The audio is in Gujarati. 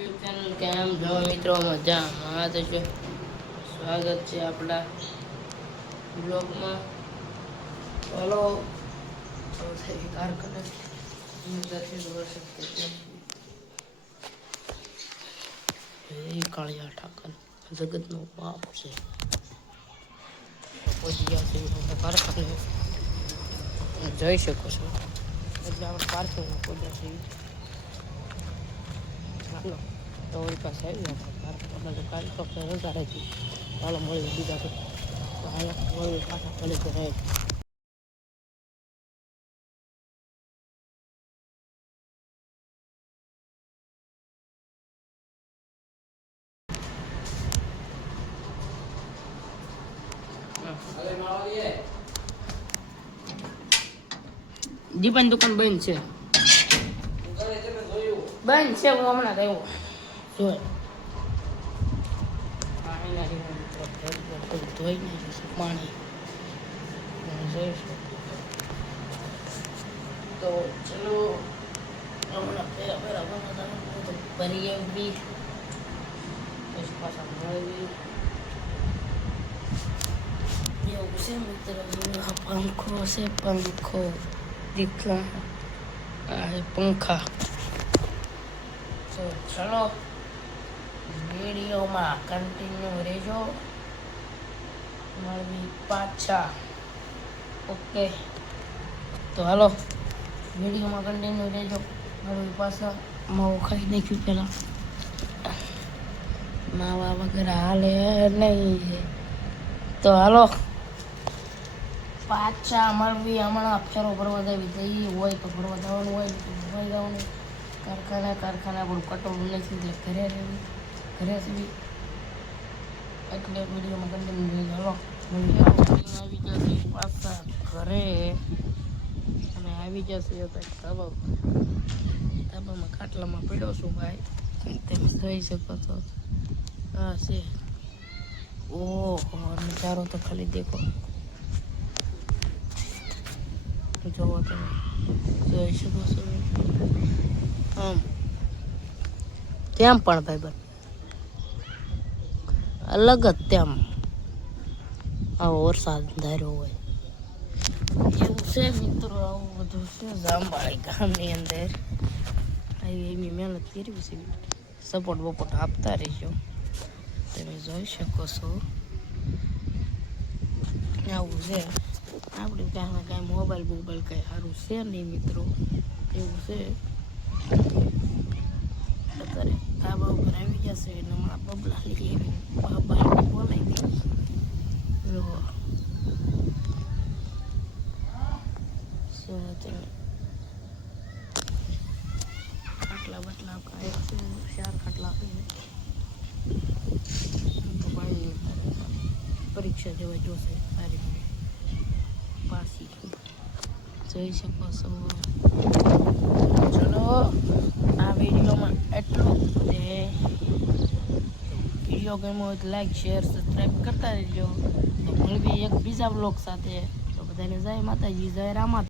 ચેનલ કેમ જો મિત્રો મજામાં તો છે. સ્વાગત છે આપણા બ્લોગમાં. હલો કાળિયા ઠાકર જગત નો બાપ છે. જોઈ શકો છો એટલે આપણે પાર્કિંગમાં પહોંચ્યા છીએ. હાલો તો ઓલી પાસે આવી આપણે કાલે તો રજા હતી. ચાલો મળીએ બીજા મળીએ પાછા ભલે તો રહે. દીપાની દુકાન બંધ છે. બંધ છે હું હમણાં આવ્યો જોઈ ધોઈ નાખ્યું પાણી જોઈશું. તો ચલો હમણાં પેરા ભરીએ બી પછી પાછા મળવી એવું છે મિત્રો. પંખો છે પંખો દીકરા આ છે પંખા. તો ચલો વિડીયોમાં કન્ટિન્યુ રહેજો. મળવી પાછા ઓકે. તો હાલો વિડીયોમાં કન્ટિન્યુ રહેજો. મળવી પાછા માવું ખાઈ નાખ્યું પહેલાં. માવા વગર હાલે નહીં. તો હાલો પાછા મળવી. હમણાં ફેરો ભરવા દેવી જઈએ હોય તો ભરવા જવાનું હોય તો ભરવા જવાનું. કારખાના પણ કટોળું નથી એટલે ઘરે રહેવી એટલે વિડીયોમાં કન્ટિન્યુ હાલો આવી જશે પાછા ઘરે. અને આવી જશે ધાબામાં ખાટલામાં પડ્યો છું ભાઈ. તમે જોઈ શકો છો. હા છે. ઓહો નજારો તો ખાલી દેખો. જોવો તમે જોઈ શકો છો. તેમ પણ ભાઈ બન અલગ જ તેમ આવો વરસાદ ધાર્યો હોય એવું છે મિત્રો. આવું બધું છે જામવાળી ગામની અંદર. એવી મહેનત કરવી છે. સપોર્ટ બપોર્ટ આપતા રહીશો. તમે જોઈ શકો છો આવું છે. આપણે કાંઈ કાંઈ મોબાઈલ કંઈ સારું છે નહીં મિત્રો. એવું છે અત્યારે ધાબા ઉપર આવી જશે એટલે હમણાં બબલા લઈ બાબા બોલાવી દઈએ. ખાટલા બટલા કાંઈ છે 4 ખાટલા આપીને પરીક્ષા જેવા જોશે સારી પાસી જોઈ શકો છો. ચલો આ વિડીયોમાં એટલું જ. વિડીયો ગમ્યો હોય તો લાઈક શેર સબસ્ક્રાઈબ કરતા રહેજો. તો મળવી એક બીજા બ્લોગ સાથે. તો બધાને જય માતાજી જય રામા.